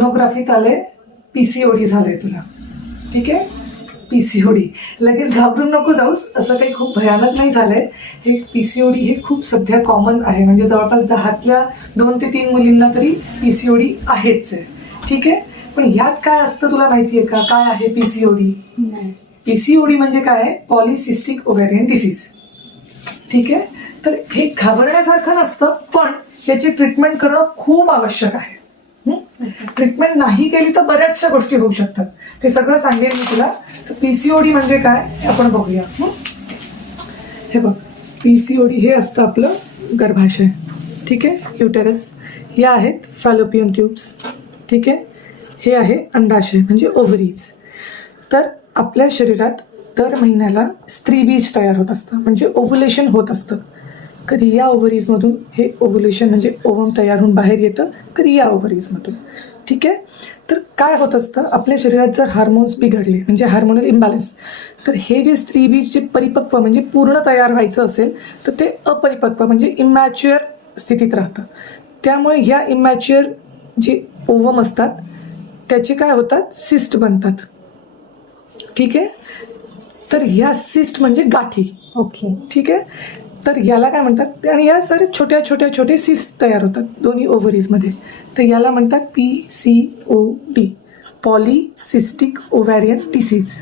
सोनोग्राफीत आले PCOD झालंय तुला. ठीक आहे, PCOD. लगेच घाबरून नको जाऊस, असं काही खूप भयानक नाही झालंय. हे PCOD हे खूप सध्या कॉमन आहे, म्हणजे जवळपास 10तल्या 2 ते 3 मुलींना तरी PCOD आहेच आहे. ठीक आहे, पण ह्यात काय असतं तुला माहिती आहे का? काय आहे PCOD? PCOD म्हणजे काय आहे? Polycystic ovarian disease. ठीक आहे, तर हे घाबरण्यासारखं नसतं, पण याची ट्रीटमेंट करणं खूप आवश्यक आहे. ट्रीटमेंट नाही केली तर बऱ्याचशा गोष्टी होऊ शकतात, ते सगळं सांगेल मी तुला. तर PCOD म्हणजे काय हे आपण बघूया. हे बघ, PCOD हे असतं आपलं गर्भाशय. ठीक आहे, युटेरस. या आहेत फॅलोपियन ट्यूब्स. ठीक आहे, हे आहे अंडाशय म्हणजे ओव्हरीज. तर आपल्या शरीरात दर महिन्याला स्त्रीबीज तयार होत असतं, म्हणजे ओव्हुलेशन होत असतं. कधी या ओव्हरीजमधून हे ओव्हुलेशन म्हणजे ओवम तयार होऊन बाहेर येतं, कधी या ओव्हरीजमधून. ठीक आहे, तर काय होत असतं, आपल्या शरीरात जर हार्मोन्स बिघडले म्हणजे हार्मोनल इम्बॅलन्स, तर हे जे स्त्रीबीज जे परिपक्व म्हणजे पूर्ण तयार व्हायचं असेल तर ते अपरिपक्व म्हणजे इमॅच्युअर स्थितीत राहतं. त्यामुळे ह्या इमॅच्युअर जे ओवम असतात त्याचे काय होतात, सिस्ट बनतात. ठीक आहे, तर ह्या सिस्ट म्हणजे गाठी. ओके. ठीक आहे, तर याला काय म्हणतात, आणि या सारे छोटे सिस्ट तयार होतात दोन्ही ओव्हरीजमध्ये, तर याला म्हणतात PCOD, पॉलिसिस्टिक ओव्हॅरियन डिसीज.